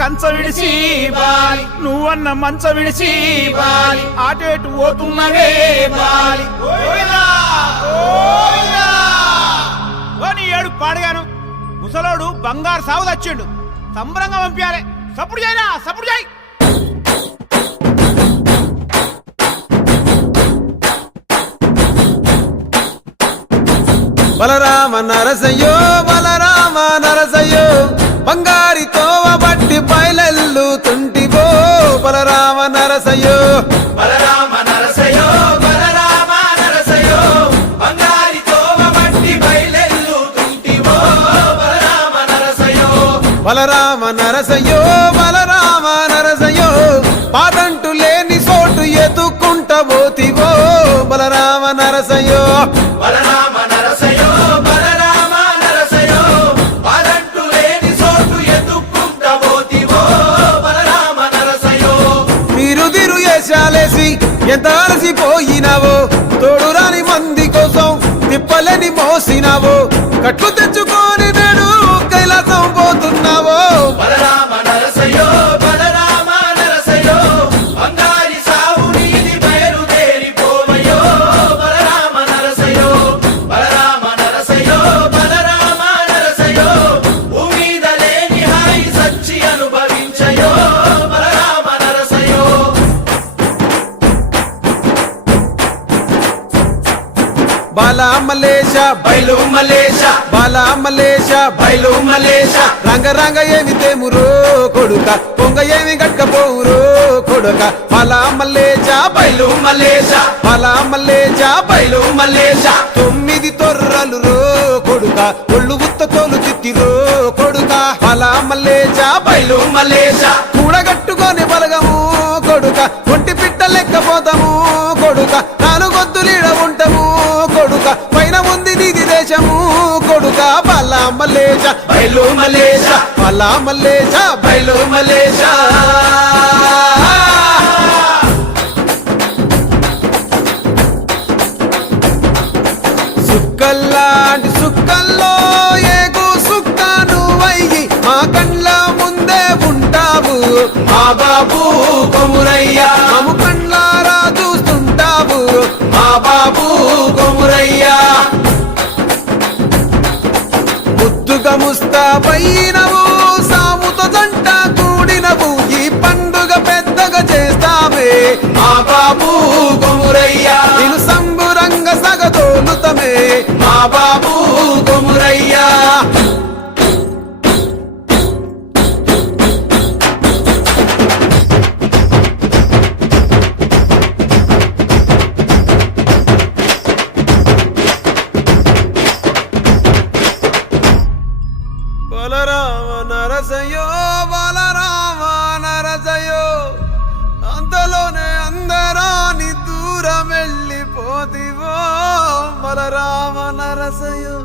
కంచ విడిచి బాలి నువ్వన్న మంచ విడిచి Bali ఆటేటు పోతున్నవే Bali నీ ఏడు పాడగాను ముసలోడు బంగారు సాగు తెచ్చిండు సంబరంగా పంపించాలి సప్పుడు చేయరా సప్పుడు చేయి బలరామ నరసయ్యో బలరామ నరసయ్యో బంగారి తోవ బట్టి బయలెల్లు తుంటివో బలరామ నరసయ్యో బలరామ నరసయ్యో బలరామ నరసయ్యో బంగారి తోవ బట్టి బయలెల్లు తుంటివో బలరామ నరసయ్యో బలరామ నరసయ్యో బలరామ నరసయ్యో పాదంటు లేని చోటు ఎదుక్కుంట పోతివో బలరామ నరసయ్యో బలరామ నరసయ్యో బలరామ నరసయ్యో పాదంటు లేని చోటు ఎదుక్కుంట పోతివో బలరామ నరసయ్యో మీరు దిరు వేషాలేసి ఎంత అలసిపోయినావో తోడురాని మంది కోసం తిప్పలేని మోసినావో కట్లు తెచ్చుకొని నేడు కైలాసం పోతున్నావో బలరామ నరసయ్యో బలరామ నరసయ్యో బంగారి సావు నీది బయలుదేరిపోవయ్యో బలరామ నరసయ్యో బలరామ నరసయ్యో బలరామ నరసయ్యో భూమిద లేని హాయి సచ్చి అనుభవించయో బలరామ నరసయ్యో బాలా మలేష బయలు మలేష బాలా మలేష బయలు మలేష రంగ రంగ ఏమి తేమురో కొడుక పొంగ ఏమి గట్టకపోవురో కొడుక బాలా మలేష బయలు మలేష బాలా మలేష బయలు మలేష 9 తొర్రలు రో కొడుక ఒళ్ళు ఉత్త తోలు చిత్తిరో కొడుక బాలా మలేష బయలు మలేష కూడగట్టుకొని బలగము కొడుక ఒంటి పిట్ట లెక్కపోతాము కొడుక 4 గొద్దులీడ ఉంటాము కొడుక పైన ఉంది నీది దేశము కొడుక బాలా మలేష బయలు మలేష బాలా మలేష బయలు మలేష సుక్కల్లాంటి సుక్కల్లో ఏగు సుక్క నువ్వయ్యి మా కండ్ల ముందే ఉంటావు మా బాబు కొమురయ్య మాము కండ్లారా చూస్తుంటావు మా బాబు కొమురయ్య ముద్దుగా ముస్తాబైనవు సాముతో జంట కూడినవు ఈ పండుగ పెద్దగా చేస్తామే మా బాబు కొమురయ్య నేను సంబురంగ సగదోలుతమే మా బాబు కొమురయ్య బలరామ నరసయ్యో బలరామ నరసయ్యో అంతలోనే అందరాని దూరం వెళ్ళిపోతివో బలరామ నరసయ్యో